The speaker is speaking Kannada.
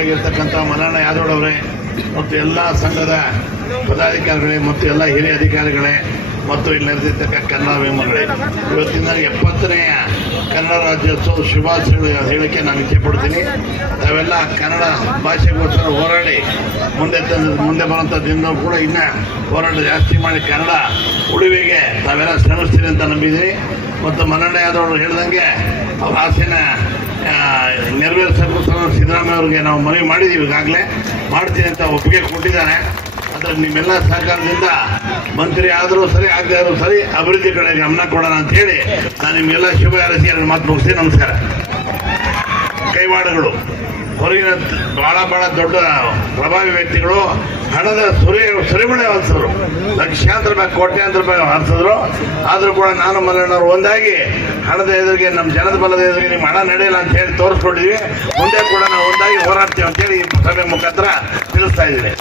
ಅಧ್ಯಕ್ಷರಾಗಿರ್ತಕ್ಕಂಥ ಮಲ್ಲಣ್ಣ ಯಾದವ್ ಅವರೇ ಮತ್ತು ಎಲ್ಲ ಸಂಘದ ಪದಾಧಿಕಾರಿಗಳೇ ಮತ್ತು ಎಲ್ಲ ಹಿರಿಯ ಅಧಿಕಾರಿಗಳೇ ಮತ್ತು ಇಲ್ಲಿ ನಡೆದಿರ್ತಕ್ಕ ಕನ್ನಡ ಅಭಿಮಾನಿಗಳೇ. ಇವತ್ತಿನ ಎಪ್ಪತ್ತನೆಯ ಕನ್ನಡ ರಾಜ್ಯೋತ್ಸವ ಶುಭಾಶಯಗಳು ಹೇಳಕ್ಕೆ ನಾನು ಇಚ್ಛೆ ಪಡ್ತೀನಿ. ತಾವೆಲ್ಲ ಕನ್ನಡ ಭಾಷೆಗೋಸ್ಕರ ಹೋರಾಡಿ ಮುಂದೆ ತಂದ ಮುಂದೆ ಬರುವಂಥ ದಿನ ಕೂಡ ಇನ್ನ ಹೋರಾಟ ಜಾಸ್ತಿ ಮಾಡಿ ಕನ್ನಡ ಉಳಿವಿಗೆ ತಾವೆಲ್ಲ ಶ್ರಮಿಸ್ತೀರಿ ಅಂತ ನಂಬಿದ್ದೀನಿ. ಮತ್ತು ಮನ್ನಣ್ಣ ಯಾದವ್ ಹೇಳ್ದಂಗೆ ಅವ್ರ ಆಸೆನ ಆ, ಸರ್ ಸಿದ್ದರಾಮಯ್ಯ ಅವ್ರಿಗೆ ನಾವು ಮನವಿ ಮಾಡಿದ್ದೀವಿ ಈಗಾಗಲೇ. ಮಾಡ್ತೀನಿ ಅಂತ ಒಪ್ಪಿಗೆ ಕೊಟ್ಟಿದ್ದಾರೆ. ಅದರ ನಿಮ್ಮೆಲ್ಲ ಸಹಕಾರದಿಂದ ಮಂತ್ರಿ ಆದರೂ ಸರಿ, ಆಗದೆ ಆದರೂ ಸರಿ, ಅಭಿವೃದ್ಧಿ ಕಡೆ ಗಮನ ಕೊಡೋಣ ಅಂತ ಹೇಳಿ ನಾನು ನಿಮಗೆಲ್ಲ ಶುಭ ಹಾರೈಸಿ ಮಾತು ಮುಗಿಸ್ತೀನಿ. ನಮಸ್ಕಾರ. ಕೈವಾಡಗಳು ಹೊರಗಿನ ಬಹಳ ಬಹಳ ದೊಡ್ಡ ಪ್ರಭಾವಿ ವ್ಯಕ್ತಿಗಳು, ಹಣದ ಸುರಿ, ಸುರಿಮಳೆ ಹರಿಸಿದ್ರು ಲಕ್ಷಾಂತರ ರೂಪಾಯಿ, ಕೋಟ್ಯಾಂತರ ರೂಪಾಯಿ ಹರಿಸಿದ್ರು ಆದರೂ ಕೂಡ ನಾನು ಮಲ್ಲಣ್ಣವ್ರು ಒಂದಾಗಿ ಹಣದ ಎದುರಿಗೆ ನಮ್ಮ ಜನದ ಬಲದ ಎದುರಿಗೆ ನಿಮ್ಮ ಹಣ ನಡೆಯಲ್ಲ ಅಂತ ಹೇಳಿ ತೋರಿಸ್ಕೊಂಡಿದ್ವಿ. ಮುಂದೆ ಕೂಡ ನಾವು ಒಂದಾಗಿ ಹೋರಾಡ್ತೀವಿ ಅಂತೇಳಿ ಈ ಸಭೆ ಮುಖಾಂತರ ತಿಳಿಸ್ತಾ ಇದ್ದೀನಿ.